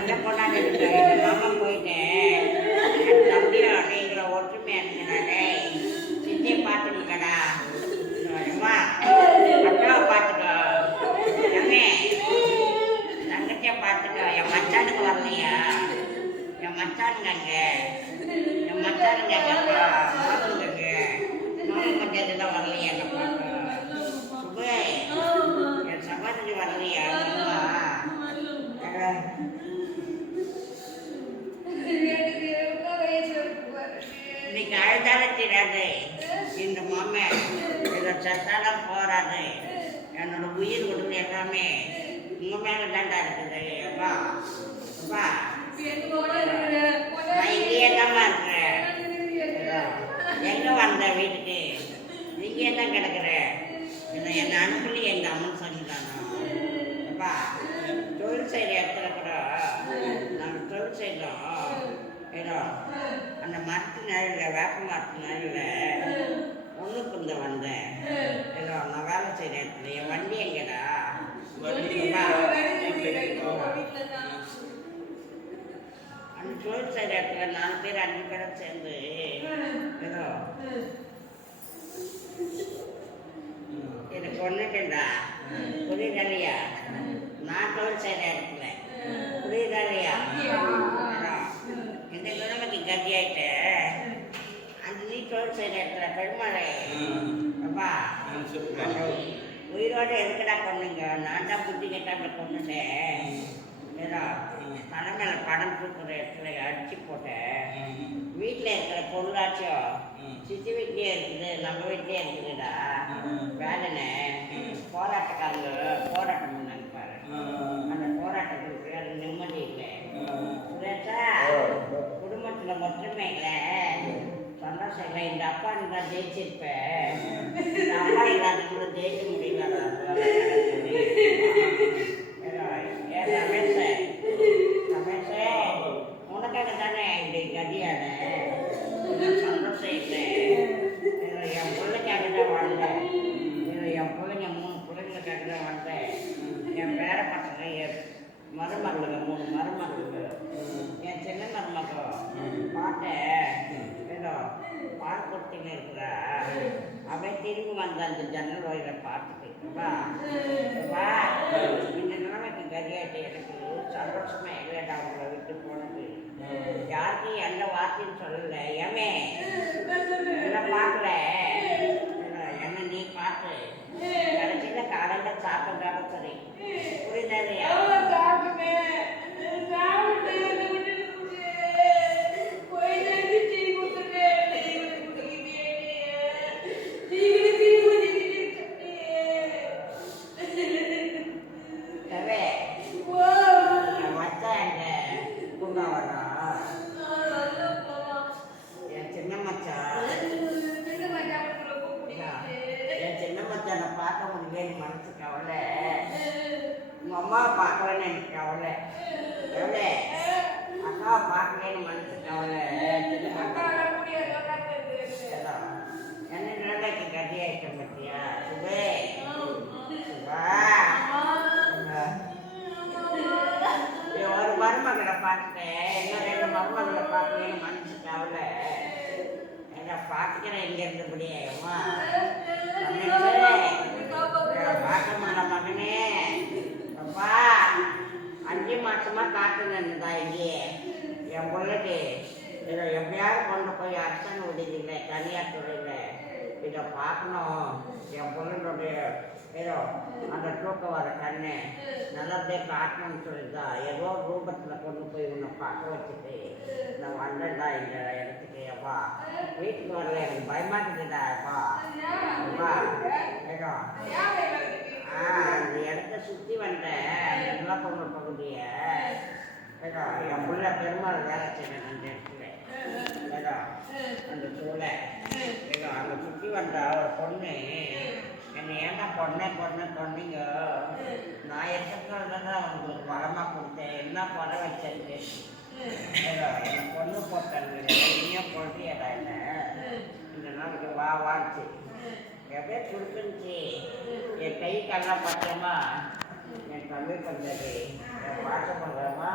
சண்டை போடாத இருக்க மாமா போயிட்டேன் என் தம்பியும் நீங்கள ஒற்றுமையா இருக்கிறாரே சித்தியை பார்த்துக்கடா அம்மா அக்காவை பார்த்துக்கோ. அம்மே தங்கச்சியை பார்த்துக்கோ. என் மச்சானுக்கு வரலையா? என் மச்சானுங்க அங்க. என் மச்சானுங்க அங்க மாமனுங்க மாமன் பஞ்சாயத்துல வரலையா என்ன பார்க்க சுபே என் சகோதரி வரலையா அம்மா அஹ், இன்னைக்கு அழுதாலும் தீராது இந்த மாமன் இதை செத்தாலும் போறாது என்னோட உயிர் கொடுத்து எல்லாமே. உங்க மேல தாண்டா இருக்குது. அப்பா அப்பா இங்கேயே தாம்மா இருக்கிறேன் எங்க வந்த வீட்டுக்கு? இங்கேயே தான் கிடக்குறேன் என்ன என் அனுப்பி எங்க அம்மன் சொல்லிட்டாங்க அப்பா தொழில் செய்கிற இடத்துல கூட நாங்கள் தொழில் செய்தோம் ஏதோ அந்த மரத்து நிழலில் வேப்ப மரத்து நிழலில் இந்த வந்தேன் நான் வேலை இடத்துல என் வண்டி எங்கடா? அந்த தொழில் செய்கிற இடத்துல நாலு பேர் அஞ்சு பேரும் சேர்ந்து ஏதோ. எனக்கு ஒன்றுட்டா புரியுதா இல்லையா நான் தொழில் செய்கிற இடத்துல புரியுதா இல்லையா அதான். இந்த நிலைமைக்கு கதியாயிட்டு அந்த நீ தொழில் செய்கிற இடத்துல பெருமாளை அப்பா அந்த உயிரோட எதுக்கடா கொண்டுங்க நான் தான் புத்தி கேட்டாண்ட கொண்டுட்டேன் ஏதோ மேல படம் கொடுக்குற இடத்துல அடிச்சு போட்டேன் வீட்டில் இருக்கிற பொருளாச்சும் சித்தி வீட்லயே இருக்குது நம்ம வீட்லயே இருக்குதுடா. வேதனை போராட்டக்காரங்க போராட்டம் பண்ணாங்க பாரு. அந்த போராட்டத்துக்கு நிம்மதி இல்லை. சுரேஷா குடும்பத்துல மட்டுமே இல்லை. சந்தோஷம் இல்லை இந்த அப்பா இருந்தா ஜெயிச்சிருப்பேன் இந்த அப்பா இல்லாத கூட ஜெயிக்க முடியல ரமேஷ் ரமேஷ் உனக்காக தானே இந்த கதியான சந்தோஷம் இல்லை ஏதோ என் பிள்ளைக்காக தான் வாழ்ந்தேன் ஏதோ என் பிள்ளைங்க மூணு பிள்ளைங்களுக்காக தான் வாழ்ந்தேன் என் பேர பசங்க என் மருமகளுங்க மூணு மருமகளுங்க என் சின்ன மருமகம் பார்த்தேன் ஏதோ பால் கொடுத்துன்னு இருக்கிறா அவன் திரும்பி வந்த அந்த ஜன்னல் வழியில பார்த்துட்டு வா வா இந்த நிலைமைக்கு கரியாட்டு எனக்கு சந்தோஷமா இல்லைடா உங்களை விட்டு போனது. யாருக்கும் எந்த வார்த்தையும் சொல்லல. ஏமே என்ன பார்க்கல. என்ன நீ பார்த்து? கடைசியில காலையில சாப்பிட்டாலும் சரி புரியுதா அம்மா அம்மாவை பார்க்கலன்னு எனக்கு கவலை. கவலை. அக்கா பார்க்கலன்னு மனசு கவலை. என்ன பத்தியா? சுபே. சுபா. நீ ஒரு மருமகளை பார்த்துட்டேன் இன்னும் ரெண்டு மருமகளை பார்க்கலன்னு மனசு கவலை. என்ன பார்த்துக்கிறேன் இங்க இருந்தபடியே அம்மா பார்க்க முடியல மகனே அப்பா அஞ்சு மாசமா காட்டுனேன்டா இங்கே என் பிள்ளைக்கு இதை எப்படியாவது கொண்டு போய் அரசன் விடுதியில் தனியார் துறையில். இதை பார்க்கணும். என் பிள்ளைகளுடைய ஏதோ அந்த தூக்கம் வர கண்ணு. நல்லபடியாக காட்டணும்னு சொல்லிதா ஏதோ ரூபத்தில் கொண்டு போய் உன்னை பார்க்க வச்சுட்டு நான் வந்தேன்டா இந்த இடத்துக்கு அப்பா. வீட்டுக்கு வரல எனக்கு பயமா இருக்குதுடா அப்பா. அப்பா ஏதோ. ஆ அந்த இடத்த சுற்றி வந்தேன் நிலப்பொங்கல் பகுதியை? ஏதோ என் புள்ள பெருமாள் வேலை செய்யணும் அந்த இடத்துல. ஏதோ அந்த சூளை ஏதோ அங்கே சுற்றி வந்த ஒரு பொண்ணு. என்னை ஏன்டா பொண்ணே பொண்ணு பொண்ணுங்க? நான் இருக்கிறதுனால தான் உங்களுக்கு வரமாக கொடுத்தேன்? என்ன குறை வச்சிருக்கு? ஏதோ என் பொண்ணு போட்டேன் நீயும் போட்டியடா என்ன? இந்த நாளைக்கு வா வாச்சு எப்படியே கொடுத்துருந்துச்சு என் கை கல்லாம் பத்திரமா என் தம்பி பண்ணது என் பாட்டு பண்ணுறமா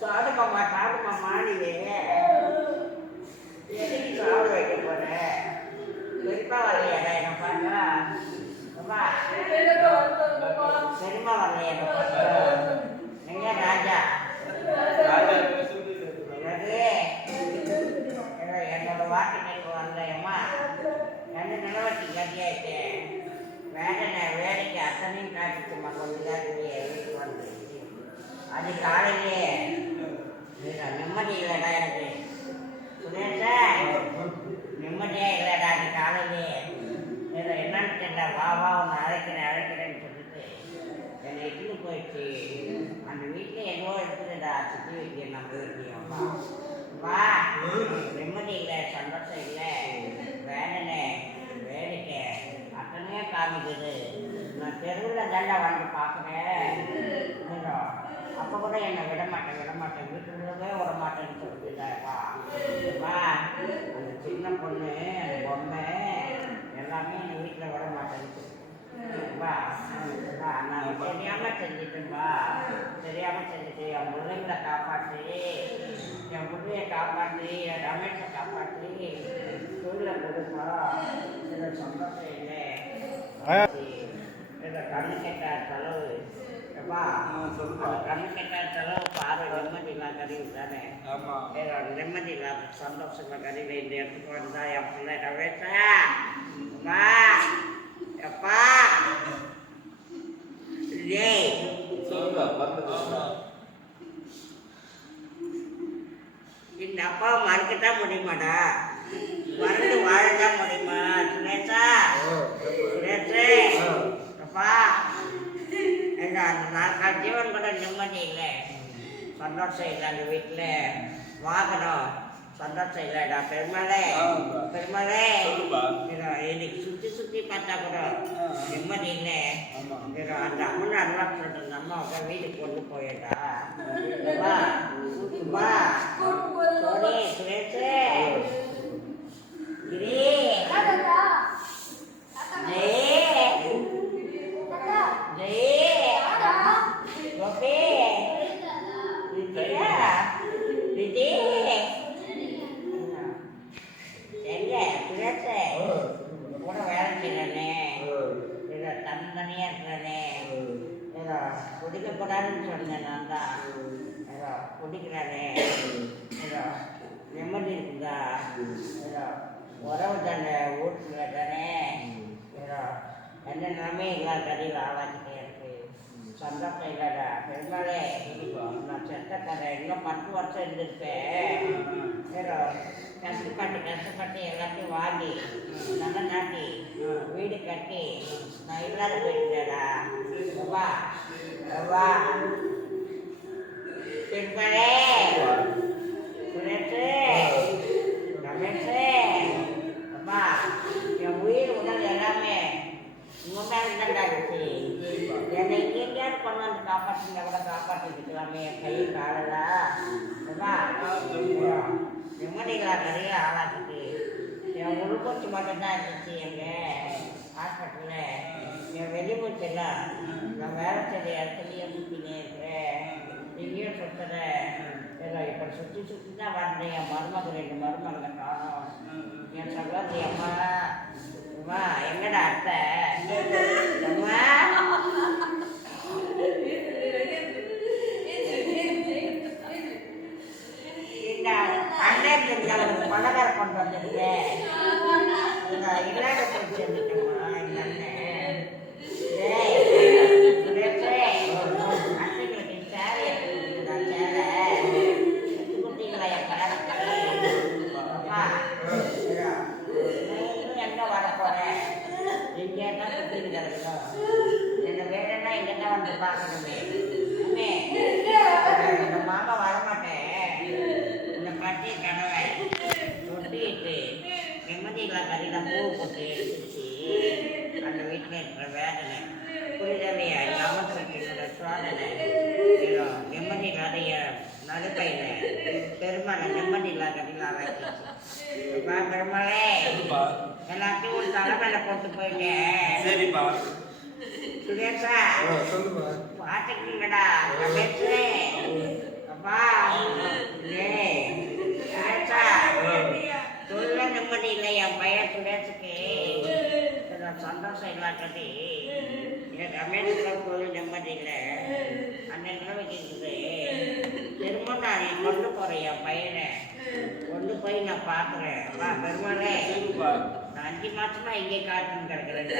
சாடுமாம்மா சாடுமாம்மா நீ எதுக்கு சாப்பிட வைக்க போகிற பெருமா வரலையாடா என்ன பண்ணா பெருமா வரலையா? என்ன பண்ணுறோம் எங்க ராஜா. ரெண்டு நிலவட்டி கட்டியாச்சு வேதனை வேலைக்கு அத்தனையும் காட்டுச்சுமா கொஞ்ச நேரத்துலயே வீட்டுக்கு வந்து அது காலையிலே நிம்மதி இல்லைடா எனக்கு சுரேஷா நிம்மதியா இல்லைடா அது காலையிலே ஏதோ என்னன்னு கேட்டா வா வா உன்னை அழைக்கிறேன் அழைக்கிறேன்னு சொல்லிட்டு என்னை இட்டுன்னு போயிடுச்சு அந்த வீட்டில் எதுவோ இருக்குதுடா சித்தி வீட்டில் நம்ம வீட்லையும் வா நிம்மதி இல்லை சந்தோஷம் இல்லை வேதனை வேடிக்கை அத்தனையே நான் தெருவில் தாண்டா வந்து பார்க்குறேன். அப்போ கூட என்னை விட மாட்டேன் விட மாட்டேன். வீட்டுக்குள்ளவே விட மாட்டேன்னு சொல்லிட்டுதாப்பா வா. அந்த சின்ன பொண்ணு அந்த பொம்மை எல்லாமே எங்கள் வீட்டில் விட மாட்டேன்னு வா. நான் தெரியாம செஞ்சுட்டேன்பா தெரியாம செஞ்சுட்டு என் பிள்ளைங்களை காப்பாற்றி என் பிள்ளைய காப்பாற்றி என் ரமேஷை காப்பாற்றி தொழிலை கொடுப்பா இதில் சந்தோஷம் இல்லை. இதில் கண்ணு கெட்ட செலவு எப்பா சொல்லுப்பா. அந்த கண்ணு கெட்ட செலவு பாரு நிம்மதி இல்லாத கருவி தானே. நிம்மதி இல்லாத சந்தோஷமா கருவி. இந்த இடத்துக்கு வந்தா என் பிள்ளை அம்மா எப்பா. பக்கத்துல இந்த அப்பா மறக்கத்தான் முடியுமாடா? மறந்து வாழத்தான் முடியுமா சுரேஷா சுரேஷே அப்பா இந்த அந்த நாட்கள் ஜீவன் கூட நிம்மதி இல்லை சந்தோஷம் இல்லை அந்த வீட்டில் வாகனம். சந்தோஷம் இல்லைடா பெருமளே. ஆமாப்பா. பெருமளே. சொல்லுப்பா. இதோ இன்னைக்கு சுற்றி சுற்றி பார்த்தா கூட நிம்மதி இல்லை. அந்த அம்மன் அருவா சொல்ற அந்த அம்மாவை வீட்டுக்கு கொண்டு போயிட்டா வா வா சோனி சுரேஷே கிரி ஜெய் ஜெய் கோபி விஜயா விஜய் எங்க சுரேஷே கூட வேலை செய்யறானே ஏதோ தன்னந்தனியா இருக்கிறானே ஏதோ குடிக்கக்கூடாதுன்னு சொன்னேன் நான் தான் ஏதோ குடிக்கிறானே. ஏதோ நிம்மதி இருக்குதா? ஏதோ உறவு தானே வீட்டுல தானே? ஏதோ எந்த நிலைமையும் இல்லாத கதையில் ஆளாக்கிட்டே இருக்கு. சந்தோஷம் இல்லைடா பெருமாளே நான் செத்தக்காரன் இன்னும் பத்து வருஷம் இருந்திருப்பேன். ஏதோ கஷ்டப்பட்டு கஷ்டப்பட்டு எல்லாத்தையும் வாங்கி நல்லா நாட்டி வீடு கட்டி நான் இல்லாத போயிட்டேடா வா வா. பெருமாளே சுரேஷு ரமேஷு அப்பா என் உயிர் உடல் எல்லாமே உங்க மேல தான்டா இருக்கு என்னை இங்க எங்கேயாவது கொண்டு வந்து காப்பாற்றினா கூட காப்பாற்றிக்கலாமே என் கை காலெல்லாம் அப்பா நிம்மதிகளா நிறைய ஆளாக்குது பூச்சி மட்டும் மட்டும்தான் இருந்துச்சு எங்கள் ஹாஸ்பிட்டலில் என் வெளிமூச்செல்லாம் நான் வேலை செய்ய இடத்துலையே சுற்றினே இருக்கிறேன் எங்கேயும் சுற்றுறேன் எல்லாம் இப்போ சுற்றி சுற்றி தான் வந்தேன். என் மருமகள் ரெண்டு மருமகளை காணும். என் சகோதரி அம்மா அம்மா எங்கடா அத்தை? அம்மா சுத்திட்டு கிடக்கணும். என்ன வேணும்னா இங்க வந்து பார்க்கணுமே. அண்ணே, இந்த மாமா வரமாட்டேன் இந்த பட்டி கனவை தொட்டிட்டு நிம்மதியில்லா கறியில பூ போட்டு எடுத்துச்சு அந்த வீட்டில் இருக்கிற வேதனை புரிதலையா எங்கள் அம்மா சொல்லினோட சோதனை ஏதோ நிம்மதி இல்லாத நடுப்பையில பெருமாளை நிம்மதி இல்லாத கறியில் ஆராய்ச்சி பெருமாளே எல்லாத்தையும் ஒரு தலைமையில போட்டு போயிட்டேன் சரிப்பா. சுரேஷா சொல்லுப்பா. பார்த்துக்கீங்கடா. ரமேஷே அப்பா ஆச்சா, சொல்ல நிம்மதி இல்லை என் பையன் சுரேஷுக்கு? சந்தோஷம் இல்லாட்டது அமெரிக்கா போய் நிம்மதி இல்லை அந்த நிலைமைக்கு இருக்குது திரும்ப நான் கொண்டு போகிறேன் என் பையனை. கொண்டு போய் நான் பார்க்குறேன். வா பெருமாளே. நான் அஞ்சு மாசமா இங்கே காத்துன்னு போறேன்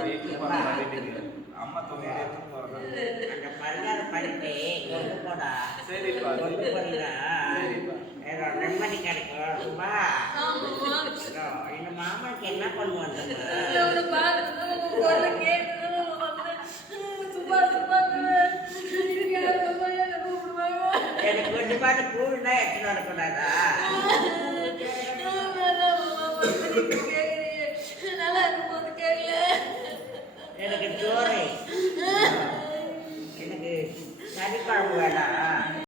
வீட்டுக்கு அம்மா அந்த பரிகார படிப்பு கொண்டு போடா. சரிப்பா. கொண்டு வேற நிம்மதி கிடைக்கும். வா. இந்த மாமாக்கு என்ன கொண்டு